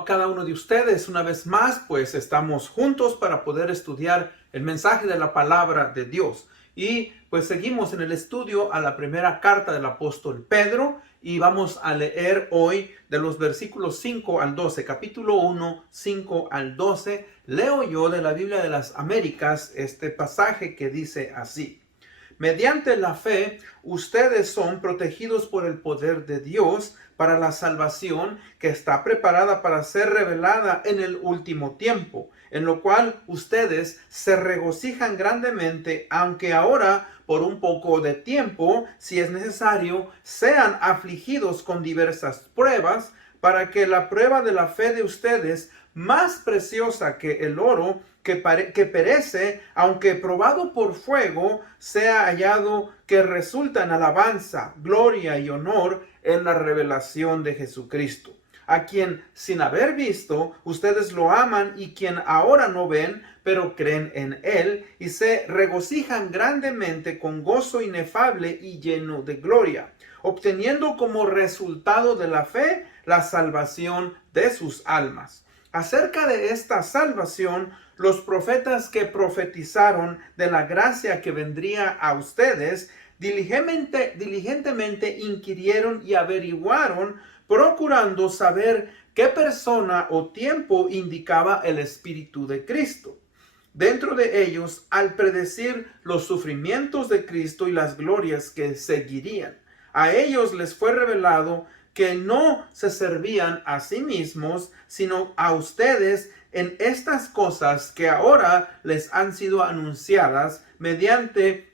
a cada uno de ustedes una vez más, pues estamos juntos para poder estudiar el mensaje de la palabra de Dios. Y pues seguimos en el estudio a la primera carta del apóstol Pedro y vamos a leer hoy de los versículos 5 al 12, capítulo 1, 5 al 12. Leo yo de la Biblia de las Américas este pasaje que dice así: mediante la fe, ustedes son protegidos por el poder de Dios para la salvación que está preparada para ser revelada en el último tiempo, en lo cual ustedes se regocijan grandemente, aunque ahora, por un poco de tiempo, si es necesario, sean afligidos con diversas pruebas, para que la prueba de la fe de ustedes, más preciosa que el oro, que perece, aunque probado por fuego, sea hallado que resulta en alabanza, gloria y honor en la revelación de Jesucristo, a quien sin haber visto ustedes lo aman, y quien ahora no ven, pero creen en él y se regocijan grandemente con gozo inefable y lleno de gloria, obteniendo como resultado de la fe la salvación de sus almas. Acerca de esta salvación, los profetas que profetizaron de la gracia que vendría a ustedes, diligentemente inquirieron y averiguaron, procurando saber qué persona o tiempo indicaba el Espíritu de Cristo. Dentro de ellos, al predecir los sufrimientos de Cristo y las glorias que seguirían, a ellos les fue revelado que no se servían a sí mismos, sino a ustedes en estas cosas que ahora les han sido anunciadas mediante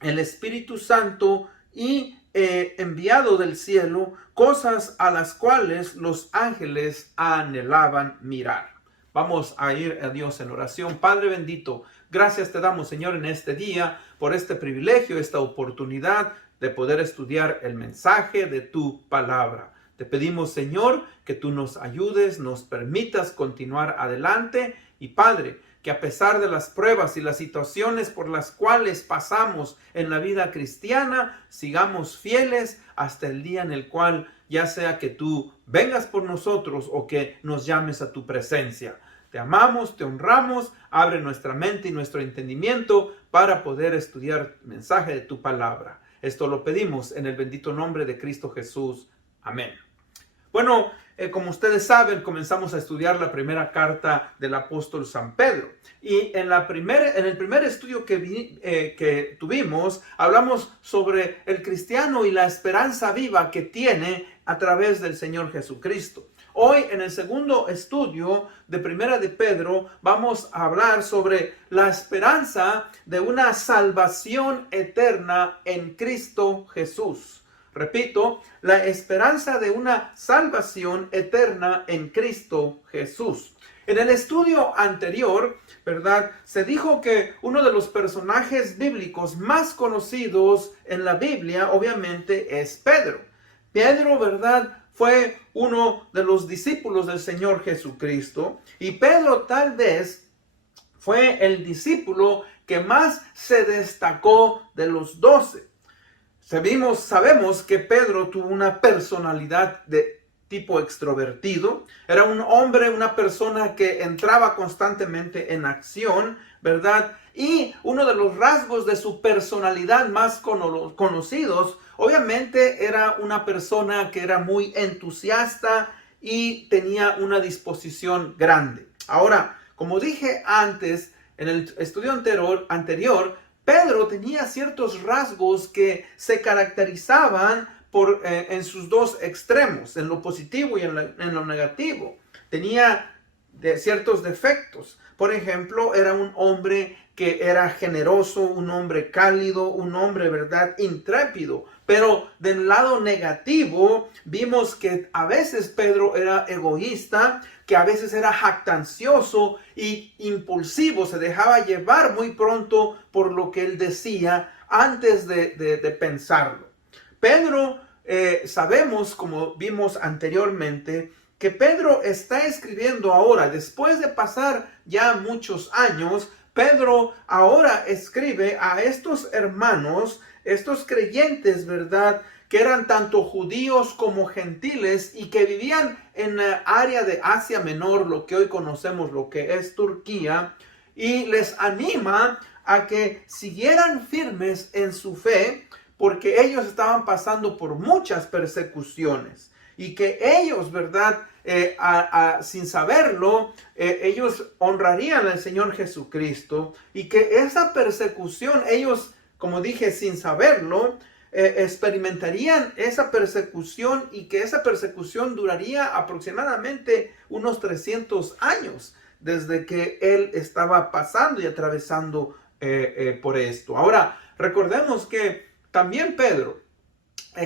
el Espíritu Santo y enviado del cielo, cosas a las cuales los ángeles anhelaban mirar. Vamos a ir a Dios en oración. Padre bendito, gracias te damos, Señor, en este día por este privilegio, esta oportunidad de poder estudiar el mensaje de tu palabra. Te pedimos, Señor, que tú nos ayudes, nos permitas continuar adelante, y Padre, que a pesar de las pruebas y las situaciones por las cuales pasamos en la vida cristiana, sigamos fieles hasta el día en el cual ya sea que tú vengas por nosotros o que nos llames a tu presencia. Te amamos, te honramos, abre nuestra mente y nuestro entendimiento para poder estudiar el mensaje de tu palabra. Esto lo pedimos en el bendito nombre de Cristo Jesús. Amén. Bueno, como ustedes saben, comenzamos a estudiar la primera carta del apóstol San Pedro. Y en el primer estudio que tuvimos, hablamos sobre el cristiano y la esperanza viva que tiene a través del Señor Jesucristo. Hoy, en el segundo estudio de Primera de Pedro, vamos a hablar sobre la esperanza de una salvación eterna en Cristo Jesús. Repito, la esperanza de una salvación eterna en Cristo Jesús. En el estudio anterior, ¿verdad?, se dijo que uno de los personajes bíblicos más conocidos en la Biblia, obviamente, es Pedro. Pedro, ¿verdad?, fue uno de los discípulos del Señor Jesucristo, y Pedro tal vez fue el discípulo que más se destacó de los 12. Sabemos que Pedro tuvo una personalidad de tipo extrovertido. Era un hombre, una persona que entraba constantemente en acción, ¿verdad? Y uno de los rasgos de su personalidad más conocidos, obviamente, era una persona que era muy entusiasta y tenía una disposición grande. Ahora, como dije antes, en el estudio anterior, Pedro tenía ciertos rasgos que se caracterizaban en sus dos extremos, en lo positivo y en lo negativo. Tenía ciertos defectos. Por ejemplo, era un hombre que era generoso, un hombre cálido, un hombre, ¿verdad?, intrépido. Pero del lado negativo vimos que a veces Pedro era egoísta, que a veces era jactancioso y impulsivo, se dejaba llevar muy pronto por lo que él decía antes de pensarlo. Pedro, sabemos, como vimos anteriormente, que Pedro está escribiendo ahora, después de pasar ya muchos años. Pedro ahora escribe a estos hermanos, estos creyentes, ¿verdad?, que eran tanto judíos como gentiles y que vivían en el área de Asia Menor, lo que hoy conocemos, lo que es Turquía, y les anima a que siguieran firmes en su fe, porque ellos estaban pasando por muchas persecuciones y que ellos, ¿verdad? Sin saberlo, ellos honrarían al Señor Jesucristo y que esa persecución, ellos, como dije, sin saberlo, experimentarían esa persecución y que esa persecución duraría aproximadamente unos 300 años desde que él estaba pasando y atravesando por esto. Ahora, recordemos que también Pedro él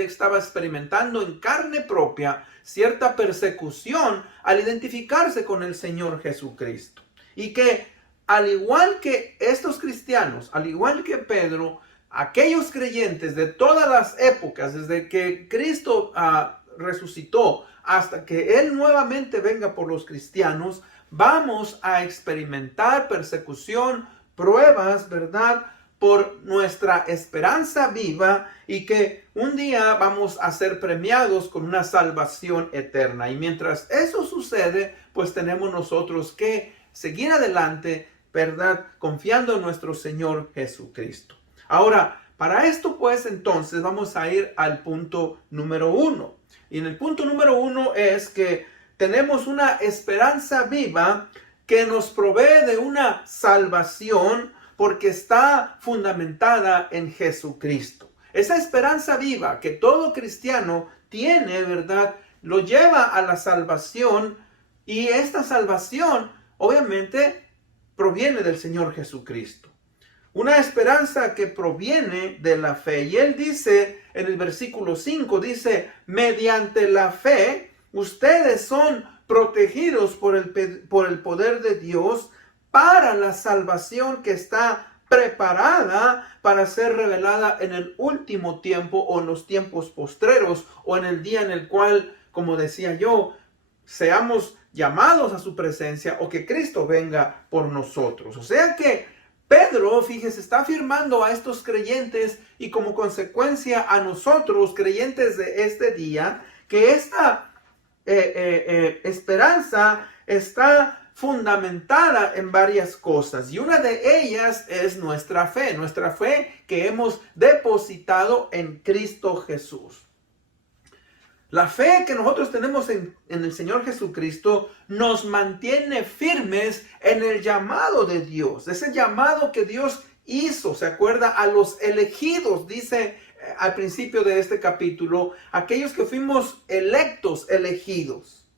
estaba experimentando en carne propia cierta persecución al identificarse con el Señor Jesucristo. Y que al igual que estos cristianos, al igual que Pedro, aquellos creyentes de todas las épocas, desde que Cristo resucitó hasta que Él nuevamente venga por los cristianos, vamos a experimentar persecución, pruebas, ¿verdad?, por nuestra esperanza viva y que un día vamos a ser premiados con una salvación eterna. Y mientras eso sucede, pues tenemos nosotros que seguir adelante, ¿verdad?, confiando en nuestro Señor Jesucristo. Ahora, para esto pues entonces vamos a ir al punto número 1. Y en el punto número 1 es que tenemos una esperanza viva que nos provee de una salvación porque está fundamentada en Jesucristo. Esa esperanza viva que todo cristiano tiene, ¿verdad?, lo lleva a la salvación, y esta salvación obviamente proviene del Señor Jesucristo. Una esperanza que proviene de la fe. Y él dice en el versículo 5, dice, mediante la fe ustedes son protegidos por el poder de Dios para la salvación que está preparada para ser revelada en el último tiempo o en los tiempos postreros o en el día en el cual, como decía yo, seamos llamados a su presencia o que Cristo venga por nosotros. O sea que Pedro, fíjese, está afirmando a estos creyentes y como consecuencia a nosotros, creyentes de este día, que esta esperanza está fundamentada en varias cosas, y una de ellas es nuestra fe que hemos depositado en Cristo Jesús. La fe que nosotros tenemos en el Señor Jesucristo nos mantiene firmes en el llamado de Dios, ese llamado que Dios hizo, ¿se acuerda? A los elegidos, dice al principio de este capítulo, aquellos que fuimos electos, elegidos.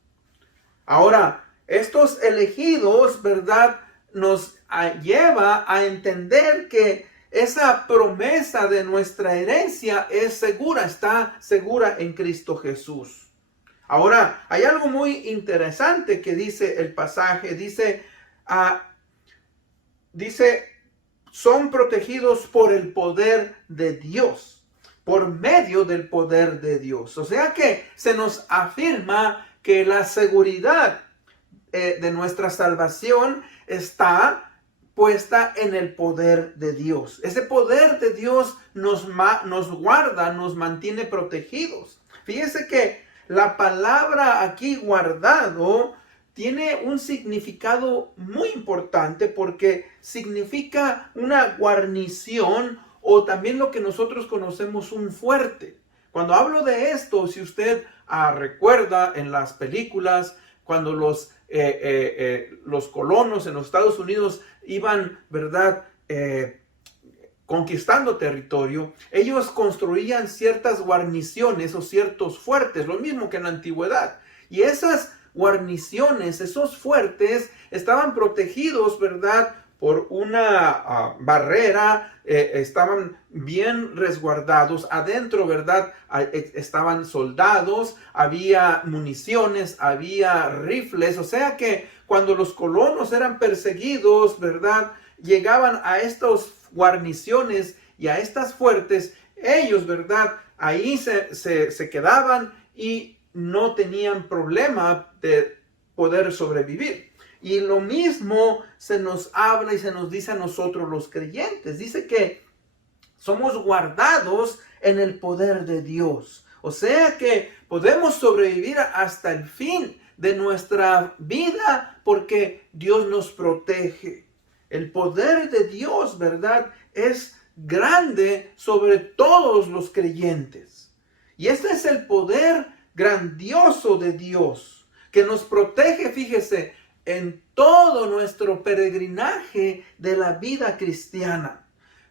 Ahora, estos elegidos, ¿verdad?, nos lleva a entender que esa promesa de nuestra herencia es segura, está segura en Cristo Jesús. Ahora, hay algo muy interesante que dice el pasaje. Dice, son protegidos por el poder de Dios, por medio del poder de Dios. O sea que se nos afirma que la seguridad de nuestra salvación está puesta en el poder de Dios. Ese poder de Dios nos guarda, nos mantiene protegidos. Fíjese que la palabra aquí guardado tiene un significado muy importante porque significa una guarnición o también lo que nosotros conocemos un fuerte. Cuando hablo de esto, si usted recuerda en las películas, cuando los colonos en los Estados Unidos iban, ¿verdad?, conquistando territorio, ellos construían ciertas guarniciones o ciertos fuertes, lo mismo que en la antigüedad. Y esas guarniciones, esos fuertes, estaban protegidos, ¿verdad?, por una barrera, estaban bien resguardados. Adentro, ¿verdad?, estaban soldados, había municiones, había rifles. O sea que cuando los colonos eran perseguidos, ¿verdad?, llegaban a estas guarniciones y a estas fuertes, ellos, ¿verdad?, ahí se quedaban y no tenían problema de poder sobrevivir. Y lo mismo se nos habla y se nos dice a nosotros los creyentes. Dice que somos guardados en el poder de Dios. O sea que podemos sobrevivir hasta el fin de nuestra vida porque Dios nos protege. El poder de Dios, ¿verdad?, es grande sobre todos los creyentes. Y este es el poder grandioso de Dios, que nos protege, fíjese, en todo nuestro peregrinaje de la vida cristiana.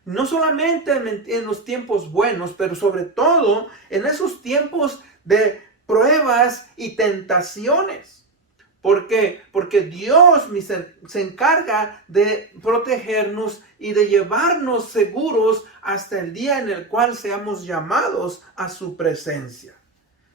No solamente en los tiempos buenos, pero sobre todo en esos tiempos de pruebas y tentaciones. ¿Por qué? Porque Dios se encarga de protegernos y de llevarnos seguros hasta el día en el cual seamos llamados a su presencia.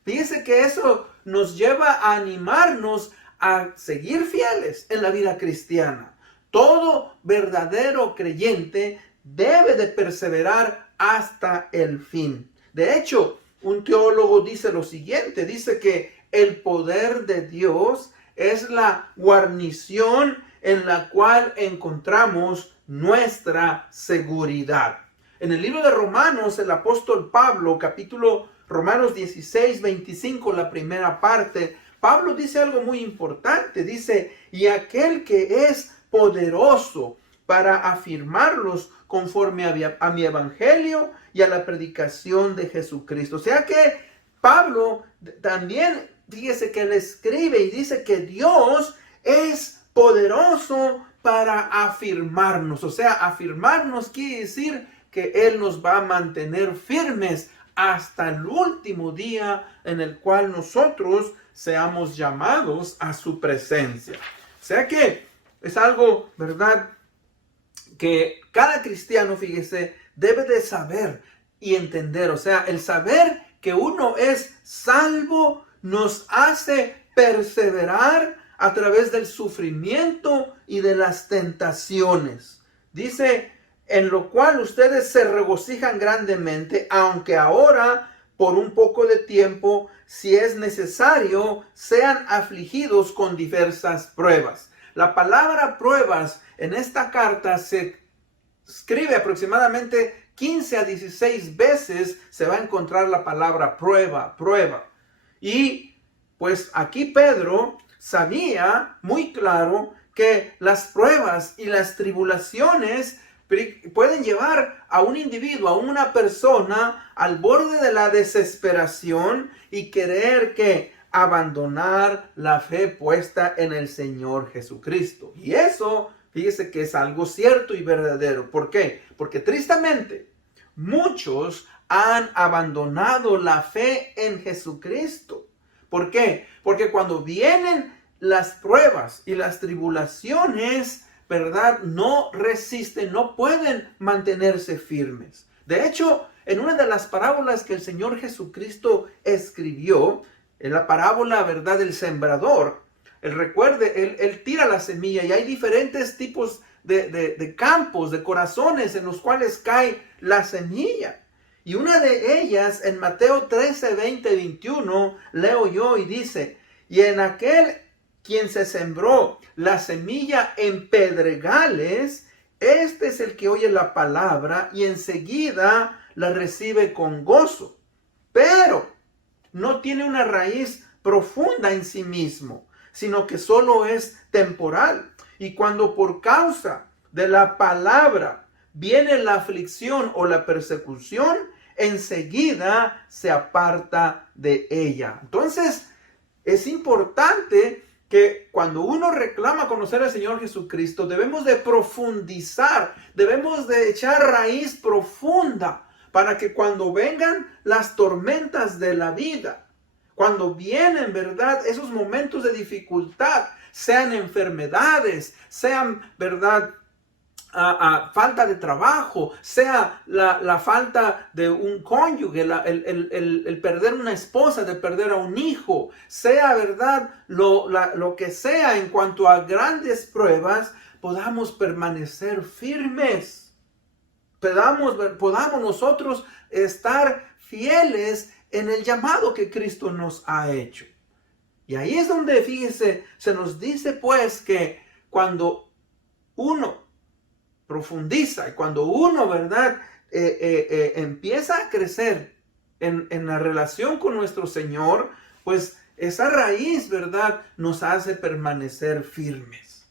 Fíjese que eso nos lleva a animarnos a seguir fieles en la vida cristiana. Todo verdadero creyente debe de perseverar hasta el fin. De hecho, un teólogo dice lo siguiente, dice que el poder de Dios es la guarnición en la cual encontramos nuestra seguridad. En el libro de Romanos, el apóstol Pablo, capítulo Romanos 16, 25, la primera parte, Pablo dice algo muy importante. Dice, y aquel que es poderoso para afirmarlos conforme a mi evangelio y a la predicación de Jesucristo. O sea que Pablo también, fíjese que él escribe y dice que Dios es poderoso para afirmarnos. O sea, afirmarnos quiere decir que Él nos va a mantener firmes hasta el último día en el cual nosotros seamos llamados a su presencia. O sea que es algo, ¿verdad?, que cada cristiano, fíjese, debe de saber y entender. O sea, el saber que uno es salvo nos hace perseverar a través del sufrimiento y de las tentaciones. Dice, en lo cual ustedes se regocijan grandemente, aunque ahora, por un poco de tiempo, si es necesario, sean afligidos con diversas pruebas. La palabra pruebas en esta carta se escribe aproximadamente 15 a 16 veces, se va a encontrar la palabra prueba, prueba. Y pues aquí Pedro sabía muy claro que las pruebas y las tribulaciones pueden llevar a un individuo, a una persona al borde de la desesperación y querer que abandonar la fe puesta en el Señor Jesucristo. Y eso, fíjese que es algo cierto y verdadero. ¿Por qué? Porque tristemente muchos han abandonado la fe en Jesucristo. ¿Por qué? Porque cuando vienen las pruebas y las tribulaciones, ¿verdad?, no resisten, no pueden mantenerse firmes. De hecho, en una de las parábolas que el Señor Jesucristo escribió, en la parábola, ¿verdad?, del sembrador, él tira la semilla y hay diferentes tipos de campos, de corazones en los cuales cae la semilla. Y una de ellas, en Mateo 13, 20, 21, leo yo y dice, y en aquel quien se sembró la semilla en pedregales, este es el que oye la palabra y enseguida la recibe con gozo, pero no tiene una raíz profunda en sí mismo, sino que solo es temporal. Y cuando por causa de la palabra viene la aflicción o la persecución, enseguida se aparta de ella. Entonces, es importante que cuando uno reclama conocer al Señor Jesucristo, debemos de profundizar, debemos de echar raíz profunda para que cuando vengan las tormentas de la vida, cuando vienen, ¿verdad?, esos momentos de dificultad, sean enfermedades, sean, ¿verdad?, falta de trabajo, sea la falta de un cónyuge, el perder una esposa, de perder a un hijo, sea, ¿verdad?, lo que sea en cuanto a grandes pruebas, podamos permanecer firmes, podamos nosotros estar fieles en el llamado que Cristo nos ha hecho. Y ahí es donde, fíjese, se nos dice pues que cuando uno profundiza y cuando uno, ¿verdad?, empieza a crecer en la relación con nuestro Señor, pues esa raíz, ¿verdad?, nos hace permanecer firmes.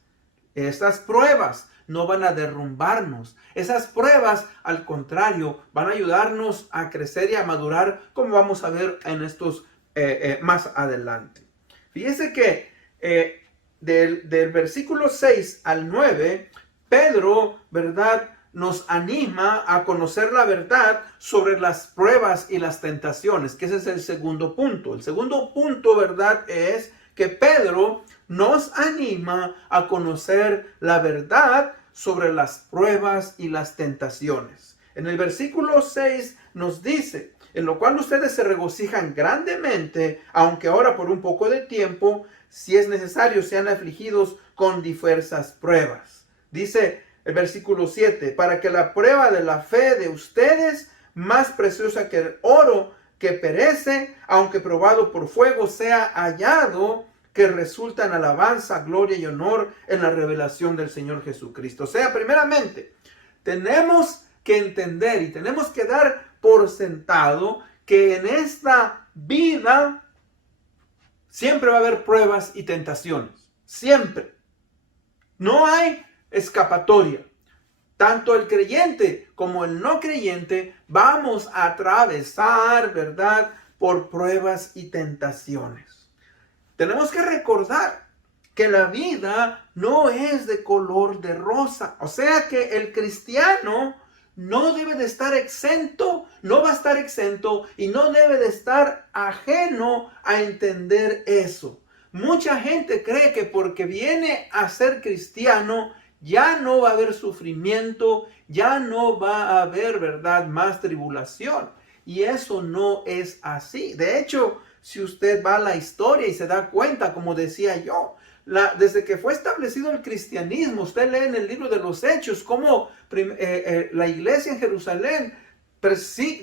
Estas pruebas no van a derrumbarnos. Esas pruebas, al contrario, van a ayudarnos a crecer y a madurar, como vamos a ver en estos más adelante. Fíjese que del versículo 6 al 9, Pedro, ¿verdad?, nos anima a conocer la verdad sobre las pruebas y las tentaciones, que ese es el segundo punto. El segundo punto, ¿verdad?, es que Pedro nos anima a conocer la verdad sobre las pruebas y las tentaciones. En el versículo 6 nos dice: en lo cual ustedes se regocijan grandemente, aunque ahora por un poco de tiempo, si es necesario, sean afligidos con diversas pruebas. Dice el versículo 7, para que la prueba de la fe de ustedes, más preciosa que el oro que perece, aunque probado por fuego, sea hallado, que resulta en alabanza, gloria y honor en la revelación del Señor Jesucristo. O sea, primeramente, tenemos que entender y tenemos que dar por sentado que en esta vida siempre va a haber pruebas y tentaciones. Siempre. No hay escapatoria. Tanto el creyente como el no creyente vamos a atravesar, ¿verdad?, por pruebas y tentaciones. Tenemos que recordar que la vida no es de color de rosa. O sea que el cristiano no debe de estar exento, no va a estar exento y no debe de estar ajeno a entender eso. Mucha gente cree que porque viene a ser cristiano ya no va a haber sufrimiento, ya no va a haber, ¿verdad?, más tribulación. Y eso no es así. De hecho, si usted va a la historia y se da cuenta, como decía yo, desde que fue establecido el cristianismo, usted lee en el libro de los Hechos cómo la iglesia en Jerusalén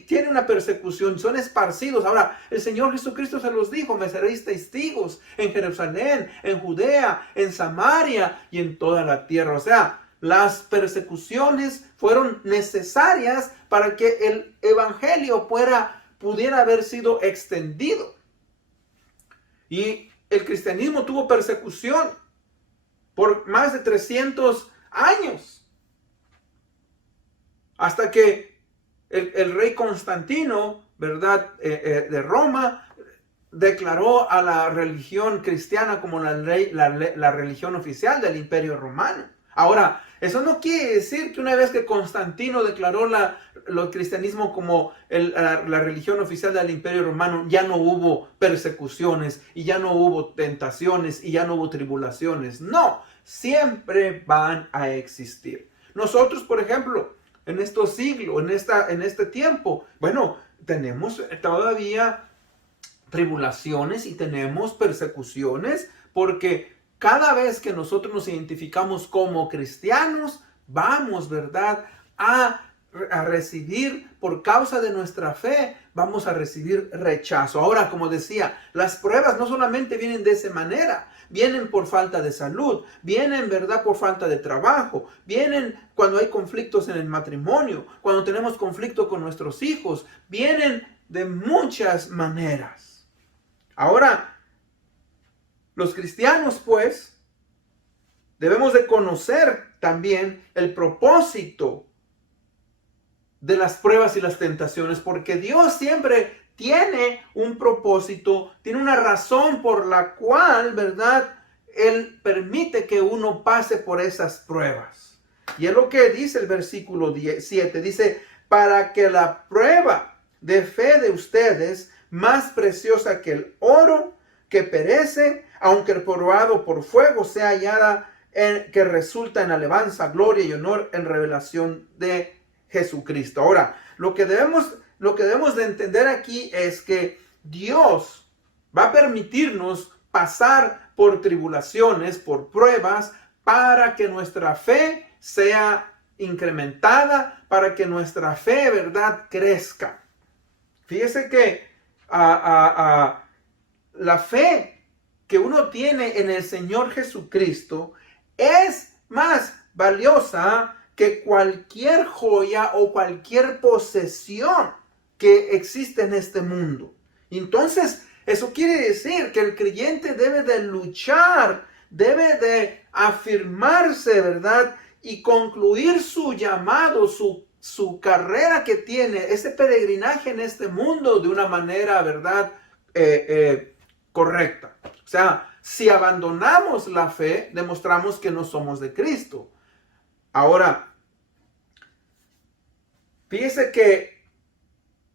tiene una persecución, son esparcidos. Ahora, el Señor Jesucristo se los dijo: me seréis testigos en Jerusalén, en Judea, en Samaria y en toda la tierra. O sea, las persecuciones fueron necesarias para que el evangelio pudiera haber sido extendido. Y el cristianismo tuvo persecución por más de 300 años. Hasta que el rey Constantino, ¿verdad?, de Roma, declaró a la religión cristiana como la religión oficial del Imperio Romano. Ahora, eso no quiere decir que una vez que Constantino declaró el cristianismo como la religión oficial del Imperio Romano, ya no hubo persecuciones y ya no hubo tentaciones y ya no hubo tribulaciones. No, siempre van a existir. Nosotros, por ejemplo, en estos siglos, en este tiempo, bueno, tenemos todavía tribulaciones y tenemos persecuciones, porque cada vez que nosotros nos identificamos como cristianos, vamos, ¿verdad?, a recibir, por causa de nuestra fe, vamos a recibir rechazo. Ahora, como decía, las pruebas no solamente vienen de esa manera, vienen por falta de salud, vienen, ¿verdad?, por falta de trabajo, vienen cuando hay conflictos en el matrimonio, cuando tenemos conflicto con nuestros hijos, vienen de muchas maneras. Ahora, los cristianos, pues, debemos de conocer también el propósito de las pruebas y las tentaciones, porque Dios siempre tiene un propósito, tiene una razón por la cual, ¿verdad?, Él permite que uno pase por esas pruebas. Y es lo que dice el versículo 7, dice: para que la prueba de fe de ustedes, más preciosa que el oro que perece, aunque probado por fuego, sea hallada, que resulta en alabanza, gloria y honor en revelación de Jesucristo. Ahora, lo que debemos de entender aquí es que Dios va a permitirnos pasar por tribulaciones, por pruebas, para que nuestra fe sea incrementada, para que nuestra fe, ¿verdad?, crezca. Fíjese que la fe que uno tiene en el Señor Jesucristo es más valiosa que cualquier joya o cualquier posesión que existe en este mundo. Entonces, eso quiere decir que el creyente debe de luchar, debe de afirmarse, ¿verdad? Y concluir su llamado, su carrera que tiene, ese peregrinaje en este mundo de una manera, ¿verdad? Correcta. O sea, si abandonamos la fe, demostramos que no somos de Cristo. Ahora, fíjese que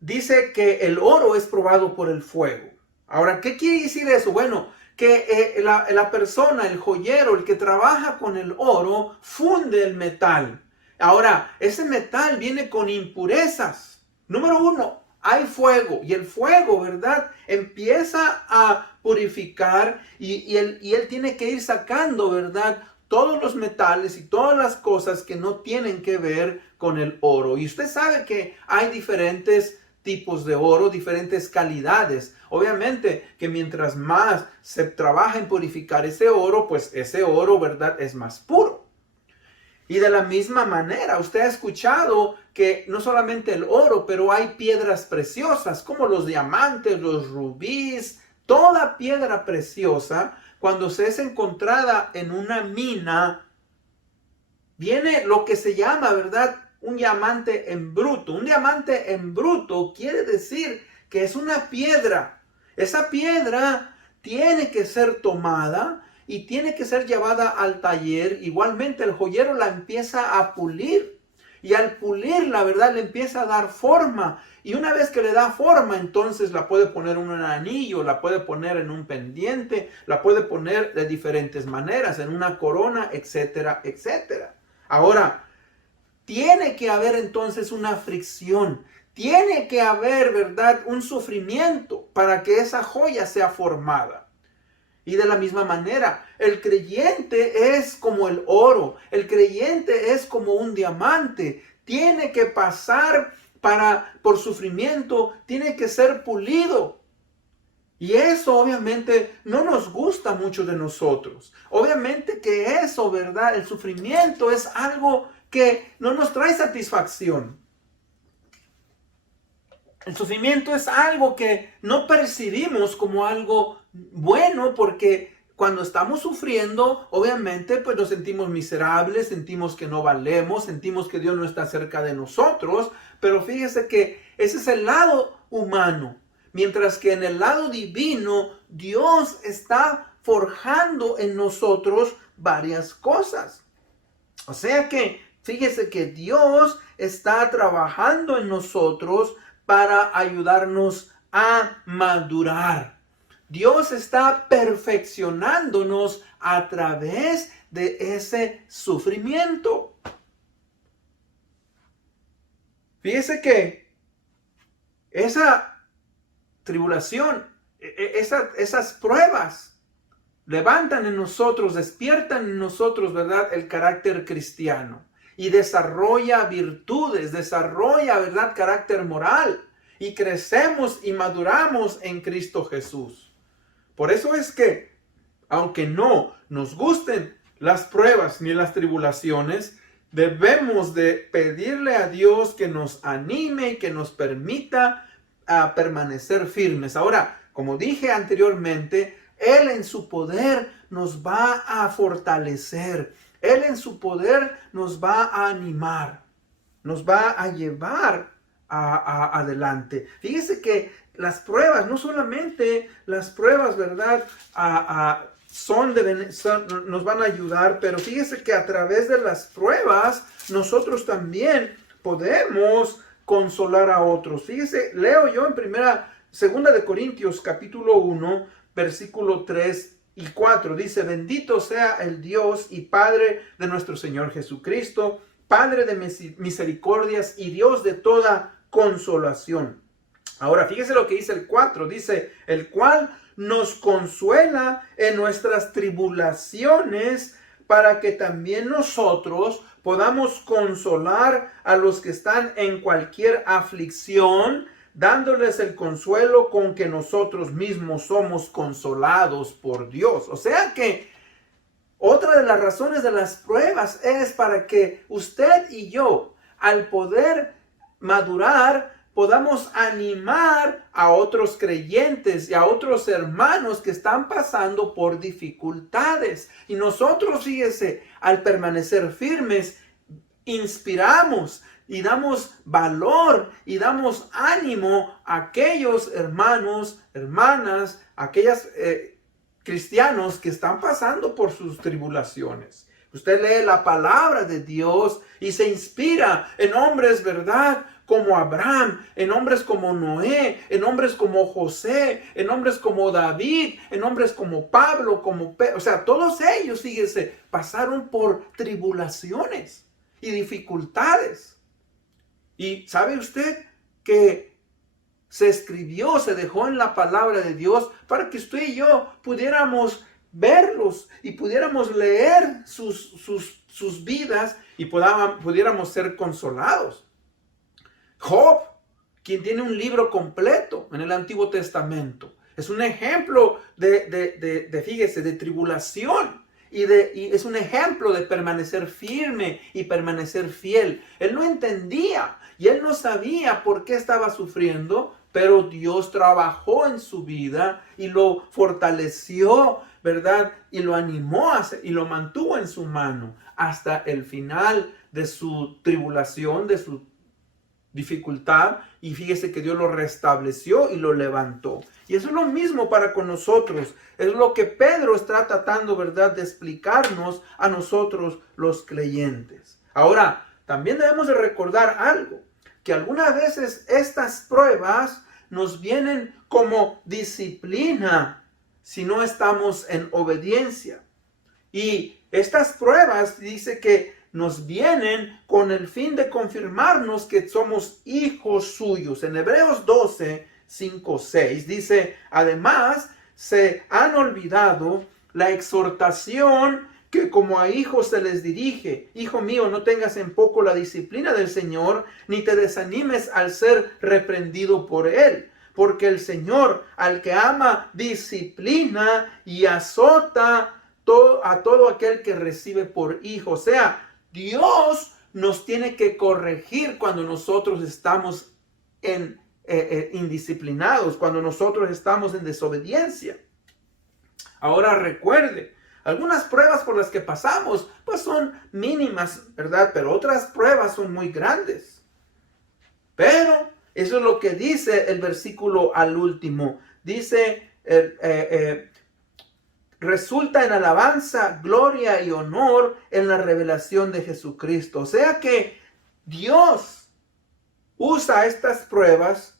dice que el oro es probado por el fuego. Ahora, ¿qué quiere decir eso? Bueno, que la persona, el joyero, el que trabaja con el oro, funde el metal. Ahora, ese metal viene con impurezas. Número uno, hay fuego. Y el fuego, ¿verdad? Empieza a purificar y él tiene que ir sacando, ¿verdad? Todos los metales y todas las cosas que no tienen que ver con el oro. Y usted sabe que hay diferentes tipos de oro, diferentes calidades. Obviamente que mientras más se trabaja en purificar ese oro, pues ese oro, ¿verdad?, es más puro. Y de la misma manera, usted ha escuchado que no solamente el oro, pero hay piedras preciosas como los diamantes, los rubíes, toda piedra preciosa, cuando se es encontrada en una mina, viene lo que se llama, ¿verdad?, un diamante en bruto. Un diamante en bruto quiere decir que es una piedra. Esa piedra tiene que ser tomada y tiene que ser llevada al taller. Igualmente el joyero la empieza a pulir. Y al pulirla, ¿verdad?, le empieza a dar forma. Y una vez que le da forma, entonces la puede poner en un anillo, la puede poner en un pendiente, la puede poner de diferentes maneras, en una corona, etcétera, etcétera. Ahora, tiene que haber entonces una fricción, tiene que haber, ¿verdad?, un sufrimiento para que esa joya sea formada. Y de la misma manera, el creyente es como el oro, el creyente es como un diamante, tiene que pasar por sufrimiento, tiene que ser pulido. Y eso obviamente no nos gusta mucho de nosotros. Obviamente que eso, ¿verdad?, el sufrimiento es algo que no nos trae satisfacción. El sufrimiento es algo que no percibimos como algo bueno, porque cuando estamos sufriendo, obviamente, pues nos sentimos miserables, sentimos que no valemos, sentimos que Dios no está cerca de nosotros, pero fíjese que ese es el lado humano, mientras que en el lado divino, Dios está forjando en nosotros varias cosas. O sea que, fíjese que Dios está trabajando en nosotros para ayudarnos a madurar. Dios está perfeccionándonos a través de ese sufrimiento. Fíjese que esa tribulación, esas pruebas levantan en nosotros, despiertan en nosotros, ¿verdad?, el carácter cristiano. Y desarrolla virtudes, desarrolla, ¿verdad?, carácter moral. Y crecemos y maduramos en Cristo Jesús. Por eso es que, aunque no nos gusten las pruebas ni las tribulaciones, debemos de pedirle a Dios que nos anime y que nos permita permanecer firmes. Ahora, como dije anteriormente, Él en su poder nos va a fortalecer. Él en su poder nos va a animar. Nos va a llevar adelante. Fíjese que las pruebas, no solamente las pruebas, ¿verdad?, nos van a ayudar, pero fíjese que a través de las pruebas nosotros también podemos consolar a otros. Fíjese, leo yo en segunda de Corintios capítulo 1, versículo 3 y 4. Dice: bendito sea el Dios y Padre de nuestro Señor Jesucristo, Padre de misericordias y Dios de toda consolación. Ahora, fíjese lo que dice el 4. Dice: el cual nos consuela en nuestras tribulaciones, para que también nosotros podamos consolar a los que están en cualquier aflicción, dándoles el consuelo con que nosotros mismos somos consolados por Dios. O sea que Otra de las razones de las pruebas es para que usted y yo, al poder madurar, podamos animar a otros creyentes y a otros hermanos que están pasando por dificultades. Y nosotros, fíjese, al permanecer firmes, inspiramos y damos valor y damos ánimo a aquellos hermanos, hermanas, aquellas cristianos que están pasando por sus tribulaciones. Usted lee la palabra de Dios y se inspira en hombres, ¿verdad?, como Abraham, en hombres como Noé, en hombres como José, en hombres como David, en hombres como Pablo, como Pedro. O sea, todos ellos, fíjese, pasaron por tribulaciones y dificultades. Y ¿sabe usted que se escribió, se dejó en la palabra de Dios para que usted y yo pudiéramos verlos y pudiéramos leer sus vidas y pudiéramos ser consolados? Job, quien tiene un libro completo en el Antiguo Testamento, es un ejemplo fíjese, de tribulación. Y es un ejemplo de permanecer firme y permanecer fiel. Él no entendía y él no sabía por qué estaba sufriendo, pero Dios trabajó en su vida y lo fortaleció, ¿verdad? Y lo animó y lo mantuvo en su mano hasta el final de su tribulación, de su dificultad, y fíjese que Dios lo restableció y lo levantó. Y eso es lo mismo para con nosotros. Es lo que Pedro está tratando, ¿verdad?, de explicarnos a nosotros los creyentes. Ahora, también debemos de recordar algo, que algunas veces estas pruebas nos vienen como disciplina si no estamos en obediencia. Y estas pruebas dice que nos vienen con el fin de confirmarnos que somos hijos suyos. En Hebreos 12, 5, 6 dice: además se han olvidado la exhortación que como a hijos se les dirige. Hijo mío, no tengas en poco la disciplina del Señor, ni te desanimes al ser reprendido por Él. Porque el Señor al que ama disciplina y azota a todo aquel que recibe por hijo. O sea, Dios nos tiene que corregir cuando nosotros estamos indisciplinados, cuando nosotros estamos en desobediencia. Ahora recuerde, algunas pruebas por las que pasamos pues son mínimas, ¿verdad? Pero otras pruebas son muy grandes. Pero eso es lo que dice el versículo al último. Dice, resulta en alabanza, gloria y honor en la revelación de Jesucristo. O sea que Dios usa estas pruebas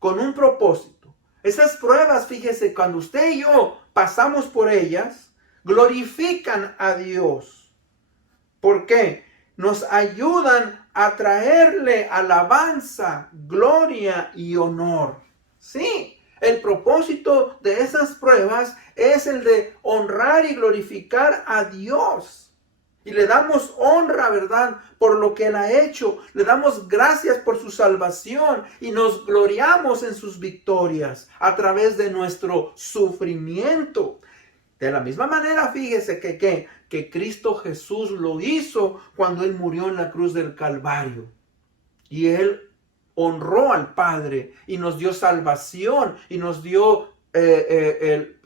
con un propósito. Esas pruebas, fíjese, cuando usted y yo pasamos por ellas, glorifican a Dios. ¿Por qué? Nos ayudan a traerle alabanza, gloria y honor. Sí. El propósito de esas pruebas es el de honrar y glorificar a Dios. Y le damos honra, ¿verdad?, por lo que Él ha hecho. Le damos gracias por su salvación y nos gloriamos en sus victorias a través de nuestro sufrimiento. De la misma manera, fíjese que Cristo Jesús lo hizo cuando Él murió en la cruz del Calvario. Y Él honró al Padre y nos dio salvación y nos dio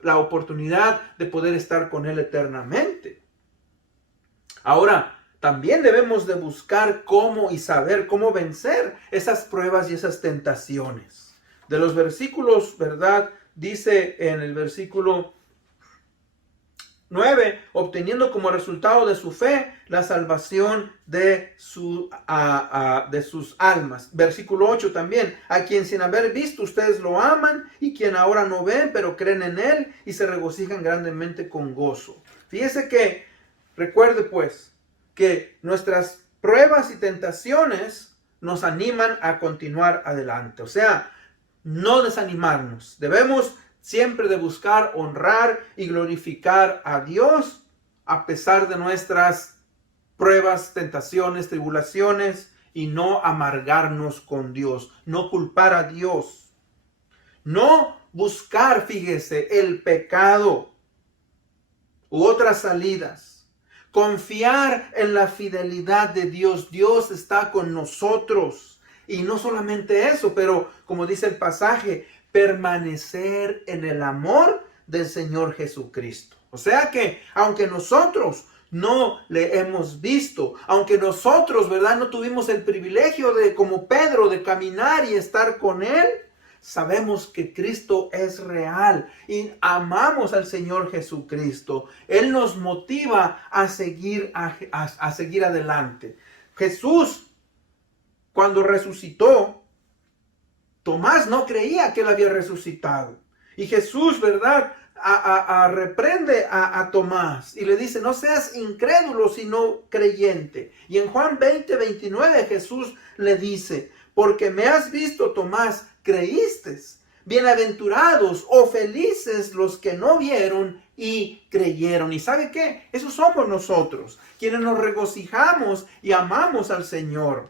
la oportunidad de poder estar con Él eternamente. Ahora, también debemos de buscar cómo y saber cómo vencer esas pruebas y esas tentaciones. De los versículos, ¿verdad? Dice en el versículo 9, obteniendo como resultado de su fe la salvación de sus almas. Versículo 8 también, a quien sin haber visto ustedes lo aman y quien ahora no ven, pero creen en Él y se regocijan grandemente con gozo. Fíjese que, recuerde pues, que nuestras pruebas y tentaciones nos animan a continuar adelante. O sea, no desanimarnos. Debemos siempre de buscar honrar y glorificar a Dios a pesar de nuestras pruebas, tentaciones, tribulaciones, y no amargarnos con Dios, no culpar a Dios, no buscar, fíjese, el pecado. u otras salidas. Confiar en la fidelidad de Dios. Dios está con nosotros. Y no solamente eso, pero como dice el pasaje, permanecer en el amor del Señor Jesucristo. O sea que, aunque nosotros no le hemos visto, aunque nosotros, ¿verdad?, no tuvimos el privilegio de, como Pedro, de caminar y estar con Él, sabemos que Cristo es real y amamos al Señor Jesucristo. Él nos motiva a seguir adelante. Jesús, cuando resucitó, Tomás no creía que Él había resucitado. Y Jesús, ¿verdad?, reprende a Tomás y le dice: no seas incrédulo, sino creyente. Y en Juan 20:29 Jesús le dice: porque me has visto, Tomás, creíste. Bienaventurados o felices los que no vieron y creyeron. ¿Y sabe qué? Esos somos nosotros, quienes nos regocijamos y amamos al Señor.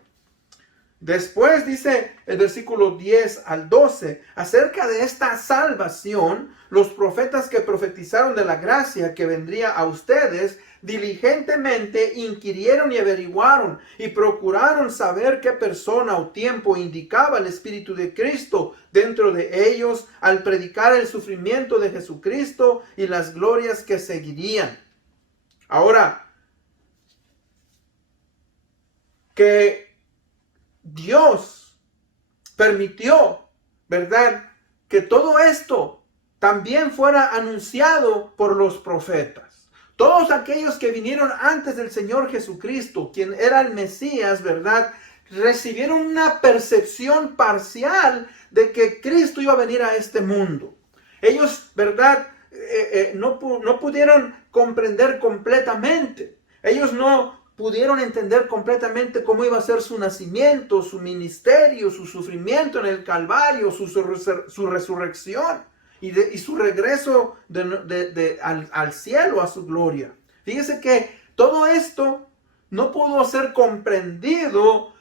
Después dice el versículo 10 al 12, acerca de esta salvación, los profetas que profetizaron de la gracia que vendría a ustedes, diligentemente inquirieron y averiguaron y procuraron saber qué persona o tiempo indicaba el Espíritu de Cristo dentro de ellos al predicar el sufrimiento de Jesucristo y las glorias que seguirían. Ahora, que Dios permitió, ¿verdad?, que todo esto también fuera anunciado por los profetas. Todos aquellos que vinieron antes del Señor Jesucristo, quien era el Mesías, ¿verdad?, recibieron una percepción parcial de que Cristo iba a venir a este mundo. Ellos, ¿verdad?, no pudieron comprender completamente. Ellos no pudieron entender completamente cómo iba a ser su nacimiento, su ministerio, su sufrimiento en el Calvario, su resurrección y su regreso al cielo, a su gloria. Fíjese que todo esto no pudo ser comprendido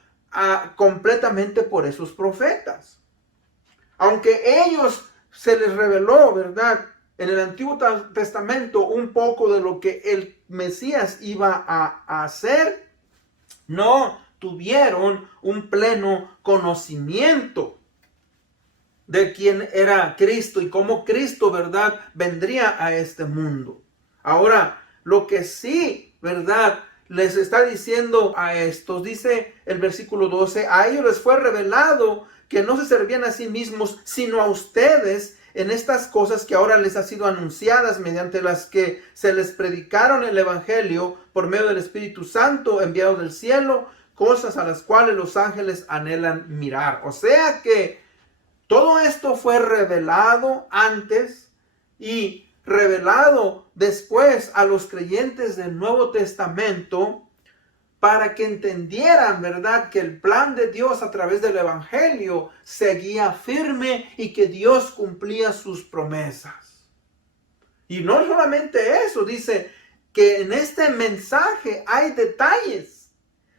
completamente por esos profetas. Aunque ellos se les reveló, ¿verdad?, en el Antiguo Testamento un poco de lo que el Mesías iba a hacer, no tuvieron un pleno conocimiento de quién era Cristo y cómo Cristo, ¿verdad?, vendría a este mundo. Ahora, lo que sí, ¿verdad?, les está diciendo a estos, dice el versículo 12, a ellos les fue revelado que no se servían a sí mismos, sino a ustedes, en estas cosas que ahora les ha sido anunciadas, mediante las que se les predicaron el evangelio por medio del Espíritu Santo enviado del cielo, cosas a las cuales los ángeles anhelan mirar. O sea que todo esto fue revelado antes y revelado después a los creyentes del Nuevo Testamento, para que entendieran, ¿verdad?, que el plan de Dios a través del evangelio seguía firme y que Dios cumplía sus promesas. Y no solamente eso, dice que en este mensaje hay detalles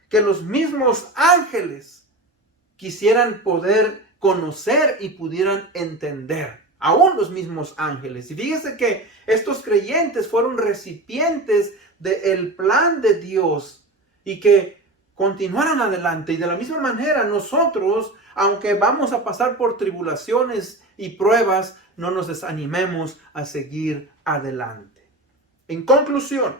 que los mismos ángeles quisieran poder conocer y pudieran entender. Aún los mismos ángeles. Y fíjese que estos creyentes fueron recipientes del plan de Dios y que continuaron adelante. Y de la misma manera nosotros, aunque vamos a pasar por tribulaciones y pruebas, no nos desanimemos a seguir adelante. En conclusión,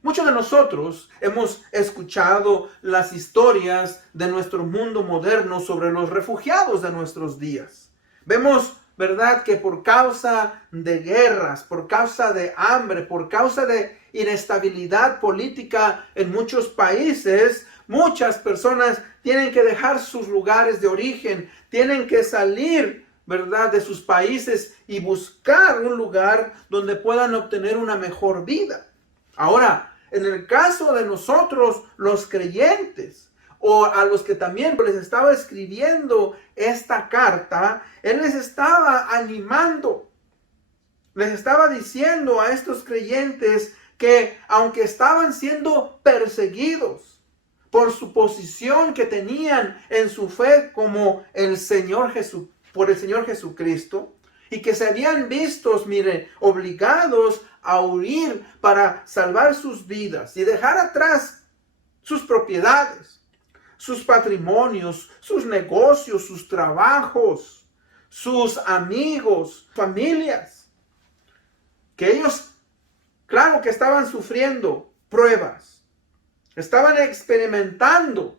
muchos de nosotros hemos escuchado las historias de nuestro mundo moderno sobre los refugiados de nuestros días. Vemos, ¿verdad?, que por causa de guerras, por causa de hambre, por causa de inestabilidad política en muchos países, muchas personas tienen que dejar sus lugares de origen, tienen que salir, ¿verdad?, de sus países y buscar un lugar donde puedan obtener una mejor vida. Ahora, en el caso de nosotros, los creyentes, o a los que también les estaba escribiendo esta carta, él les estaba animando, les estaba diciendo a estos creyentes que aunque estaban siendo perseguidos por su posición que tenían en su fe como por el Señor Jesucristo, y que se habían vistos, mire, obligados a huir para salvar sus vidas y dejar atrás sus propiedades, sus patrimonios, sus negocios, sus trabajos, sus amigos, familias, que ellos, claro que estaban sufriendo pruebas, estaban experimentando,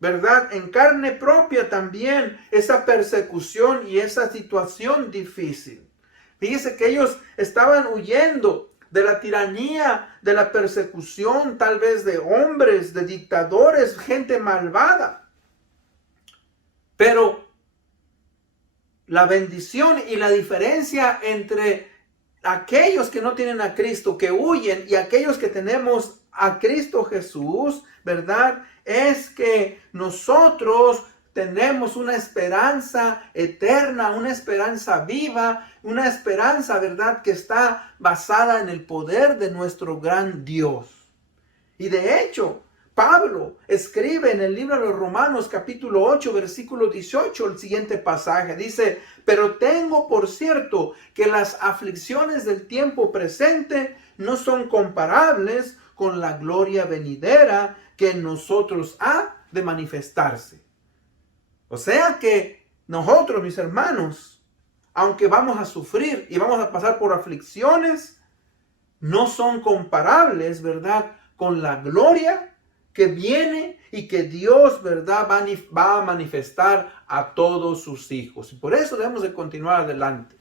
¿verdad? En carne propia también esa persecución y esa situación difícil. Fíjese que ellos estaban huyendo de la tiranía, de la persecución, tal vez de hombres, de dictadores, gente malvada. Pero la bendición y la diferencia entre aquellos que no tienen a Cristo, que huyen, y aquellos que tenemos a Cristo Jesús, ¿verdad? Es que nosotros tenemos una esperanza eterna, una esperanza viva, una esperanza, ¿verdad?, que está basada en el poder de nuestro gran Dios. Y de hecho, Pablo escribe en el libro de los Romanos capítulo 8, versículo 18, el siguiente pasaje. Dice, pero tengo por cierto que las aflicciones del tiempo presente no son comparables con la gloria venidera que en nosotros ha de manifestarse. O sea que nosotros, mis hermanos, aunque vamos a sufrir y vamos a pasar por aflicciones, no son comparables, ¿verdad?, con la gloria que viene y que Dios, ¿verdad?, va a manifestar a todos sus hijos. Y por eso debemos de continuar adelante.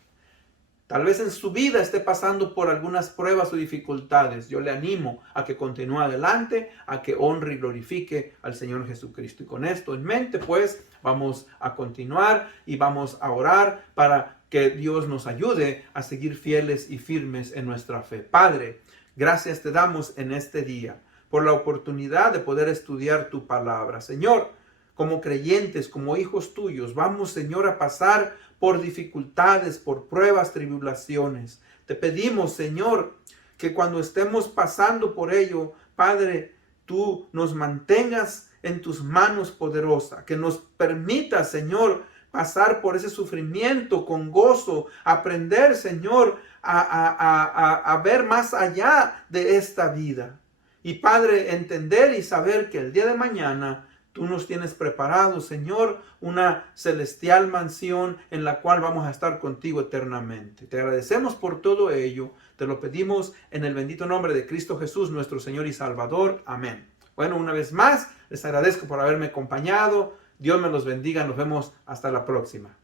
Tal vez en su vida esté pasando por algunas pruebas o dificultades. Yo le animo a que continúe adelante, a que honre y glorifique al Señor Jesucristo. Y con esto en mente, pues, vamos a continuar y vamos a orar para que Dios nos ayude a seguir fieles y firmes en nuestra fe. Padre, gracias te damos en este día por la oportunidad de poder estudiar tu palabra. Señor, como creyentes, como hijos tuyos, vamos, Señor, a pasar por dificultades, por pruebas, tribulaciones. Te pedimos, Señor, que cuando estemos pasando por ello, Padre, tú nos mantengas en tus manos poderosas, que nos permitas, Señor, pasar por ese sufrimiento con gozo, aprender, Señor, a ver más allá de esta vida. Y Padre, entender y saber que el día de mañana tú nos tienes preparado, Señor, una celestial mansión en la cual vamos a estar contigo eternamente. Te agradecemos por todo ello. Te lo pedimos en el bendito nombre de Cristo Jesús, nuestro Señor y Salvador. Amén. Bueno, una vez más, les agradezco por haberme acompañado. Dios me los bendiga. Nos vemos hasta la próxima.